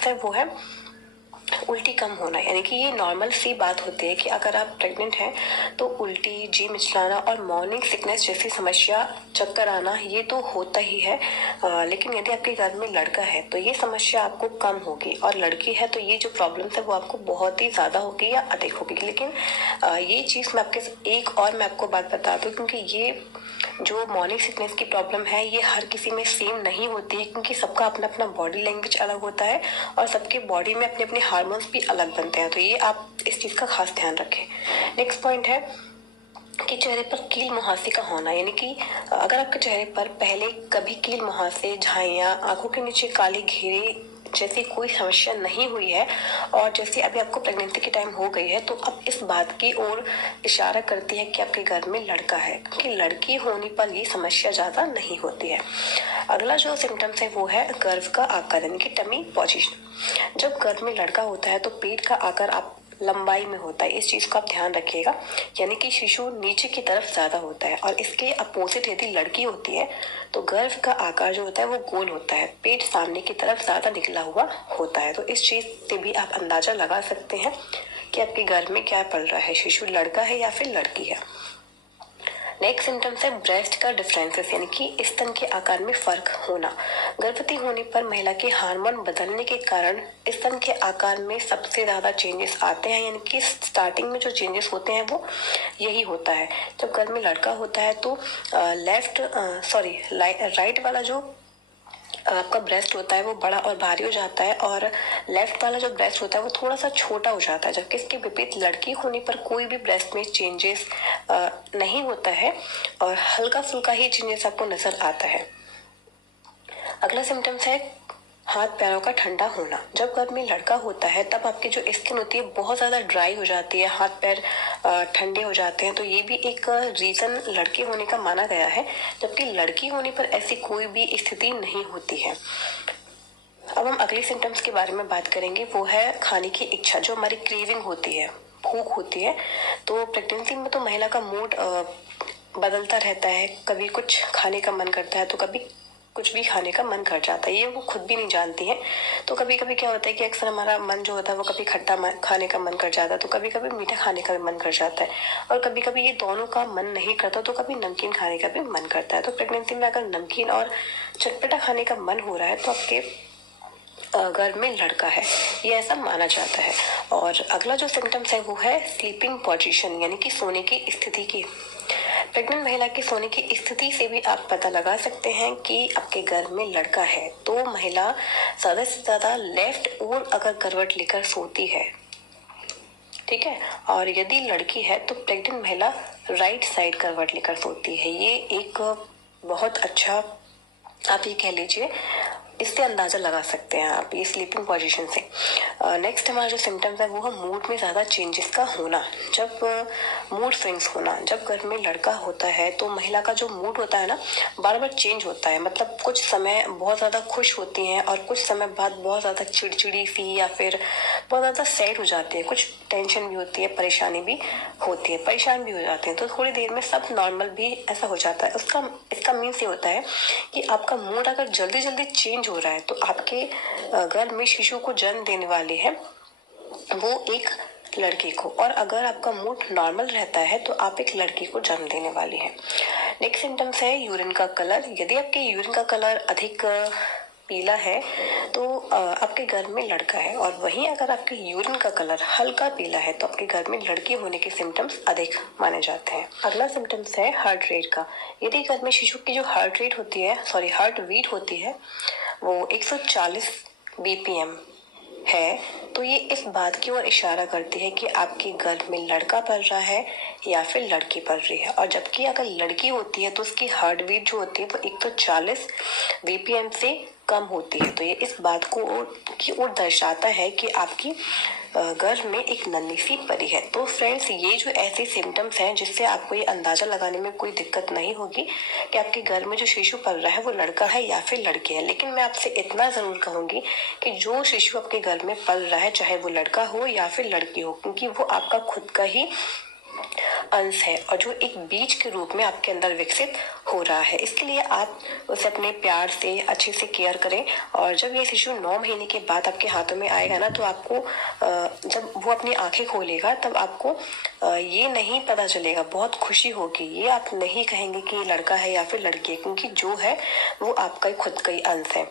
Symptoms है वो है उल्टी कम होना। यानी कि ये नॉर्मल सी बात होती है कि अगर आप प्रेग्नेंट हैं तो उल्टी, जी मिचलाना और मॉर्निंग सिकनेस जैसी समस्या, चक्कर आना, ये तो होता ही है। लेकिन यदि आपके घर में लड़का है तो ये समस्या आपको कम होगी, और लड़की है तो ये जो प्रॉब्लम्स है वो आपको बहुत ही ज्यादा होगी या अधिक होगी। लेकिन ये चीज मैं आपको बात बता दूं, क्योंकि ये जो मॉर्निंग सिकनेस की प्रॉब्लम है ये हर किसी में सेम नहीं होती है, क्योंकि सबका अपना अपना बॉडी लैंग्वेज अलग होता है और सबके बॉडी में अपने अपने हार्मोन्स भी अलग बनते हैं। तो ये आप इस चीज का खास ध्यान रखें। नेक्स्ट पॉइंट है कि चेहरे पर कील मुहासे का होना। यानी कि अगर आपके चेहरे पर पहले कभी कील मुहासे, झाइयां, आंखों के नीचे काले घेरे जैसी कोई समस्या नहीं हुई है, और जैसे अभी आपको प्रेगनेंसी की टाइम हो गई है, तो अब इस बात की ओर इशारा करती है कि आपके घर में लड़का है, क्योंकि लड़की होने पर ये समस्या ज्यादा नहीं होती है। अगला जो सिम्टम्स है वो है गर्भ का आकार, यानी कि टमी पोजीशन। जब गर्भ में लड़का होता है तो पेट का आकार आप लंबाई में होता है, इस चीज को आप ध्यान रखिएगा। यानी कि शिशु नीचे की तरफ ज्यादा होता है, और इसके अपोजिट यदि लड़की होती है तो गर्भ का आकार जो होता है वो गोल होता है, पेट सामने की तरफ ज्यादा निकला हुआ होता है। तो इस चीज से भी आप अंदाजा लगा सकते हैं कि आपके गर्भ में क्या पल रहा है, शिशु लड़का है या फिर लड़की है। नेक्स्ट सिम्टम्स है ब्रेस्ट का डिफरेंसेस, यानी कि स्तन के आकार में फर्क होना। गर्भवती होने पर महिला के हार्मोन बदलने के कारण स्तन के आकार में सबसे ज्यादा चेंजेस आते हैं। यानी कि स्टार्टिंग में जो चेंजेस होते हैं वो यही होता है। जब गर्भ में लड़का होता है तो राइट वाला जो आपका ब्रेस्ट होता है वो बड़ा और भारी हो जाता है, और लेफ्ट वाला जो ब्रेस्ट होता है वो थोड़ा सा छोटा हो जाता है। जबकि इसके विपरीत लड़की होने पर कोई भी ब्रेस्ट में चेंजेस नहीं होता है, और हल्का फुल्का ही चेंजेस आपको नजर आता है। अगला सिम्टम्स है हाथ पैरों का ठंडा होना। जब गर्भ में लड़का होता है तब आपकी जो स्किन होती है बहुत ज्यादा ड्राई हो जाती है, हाथ पैर ठंडे हो जाते हैं। तो ये भी एक रीजन लड़के होने का माना गया है, जबकि लड़की होने पर ऐसी कोई भी स्थिति नहीं होती है। अब हम अगले सिम्टम्स के बारे में बात करेंगे, वो है खाने की इच्छा, जो हमारी क्रेविंग होती है, भूख होती है। तो प्रेगनेंसी में तो महिला का मूड बदलता रहता है, कभी कुछ खाने का मन करता है तो कभी कुछ भी खाने का मन कर जाता है, ये वो खुद भी नहीं जानती है। तो कभी कभी क्या होता है कि अक्सर हमारा मन जो होता है वो कभी खट्टा खाने का मन कर जाता है, तो कभी कभी मीठा खाने का भी मन कर जाता है, और कभी कभी ये दोनों का मन नहीं करता तो कभी नमकीन खाने का भी मन करता है। तो प्रेगनेंसी में अगर नमकीन और चटपटा खाने का मन हो रहा है तो आपके घर में लड़का है, ये ऐसा माना जाता है। और अगला जो सिम्टम्स है वो है स्लीपिंग पोजीशन, यानी कि सोने की स्थिति की। प्रेग्नेंट महिला की सोने की स्थिति से भी आप पता लगा सकते हैं कि आपके घर में लड़का है। तो महिला ज्यादा से ज्यादा लेफ्ट ओर अगर करवट लेकर सोती है, ठीक है, और यदि लड़की है तो प्रेग्नेंट महिला राइट साइड करवट लेकर सोती है। ये एक बहुत अच्छा, आप ये कह लीजिए, इससे अंदाजा लगा सकते हैं आप ये स्लीपिंग पोजीशन से। नेक्स्ट हमारा जो सिम्टम्स है वो है मूड में ज्यादा चेंजेस का होना। जब मूड स्विंग्स होना, जब घर में लड़का होता है तो महिला का जो मूड होता है ना बार बार चेंज होता है। मतलब कुछ समय बहुत ज्यादा खुश होती हैं और कुछ समय बाद बहुत ज्यादा चिड़चिड़ी सी या फिर बहुत ज्यादा सैड हो जाती है, कुछ टेंशन भी होती है, परेशानी भी होती है, परेशान भी हो जाते हैं। तो थोड़ी देर में सब नॉर्मल भी ऐसा हो जाता है। इसका मीन्स ये होता है कि आपका मूड अगर जल्दी जल्दी चेंज हो रहा है तो आपके घर में शिशु को जन्म देने वाले हैं वो एक लड़के को, और अगर आपका मूड नॉर्मल रहता है तो आप एक लड़की को जन्म देने वाली हैं। नेक्स्ट सिम्टम्स है यूरिन का कलर। यदि आपके यूरिन का कलर अधिक पीला है तो आपके घर में लड़का है, और वहीं अगर आपके यूरिन का कलर हल्का पीला है तो आपके घर में लड़की होने के सिम्टम्स अधिक माने जाते हैं। अगला सिम्टम्स है हार्ट रेट का। यदि घर में शिशु की जो हार्ट बीट होती है वो 140 बीपीएम है, तो ये इस बात की ओर इशारा करती है कि आपके गर्भ में लड़का पल रहा है या फिर लड़की पल रही है। और जबकि अगर लड़की होती है तो उसकी हार्ट बीट जो होती है वो 140 बीपीएम से कम होती है। तो ये इस बात की ओर दर्शाता है कि आपकी गर्भ में एक नन्ही सी परी है। तो फ्रेंड्स, ये जो ऐसे सिम्टम्स हैं जिससे आपको ये अंदाजा लगाने में कोई दिक्कत नहीं होगी कि आपके घर में जो शिशु पल रहा है वो लड़का है या फिर लड़की है। लेकिन मैं आपसे इतना जरूर कहूंगी कि जो शिशु आपके घर में पल रहा है, चाहे वो लड़का हो या फिर लड़की हो, क्योंकि वो आपका खुद का ही अंश है और जो एक बीज के रूप में आपके अंदर विकसित हो रहा है। इसके लिए आप उसे अपने प्यार से अच्छे से केयर करें और जब ये शिशु 9 महीने के बाद आपके हाथों में आएगा ना, तो आपको जब वो अपनी आंखें खोलेगा तब आपको ये नहीं पता चलेगा, बहुत खुशी होगी। ये आप नहीं कहेंगे कि ये लड़का है या फिर लड़की है, क्योंकि जो है वो आपका ही खुद का ही अंश है।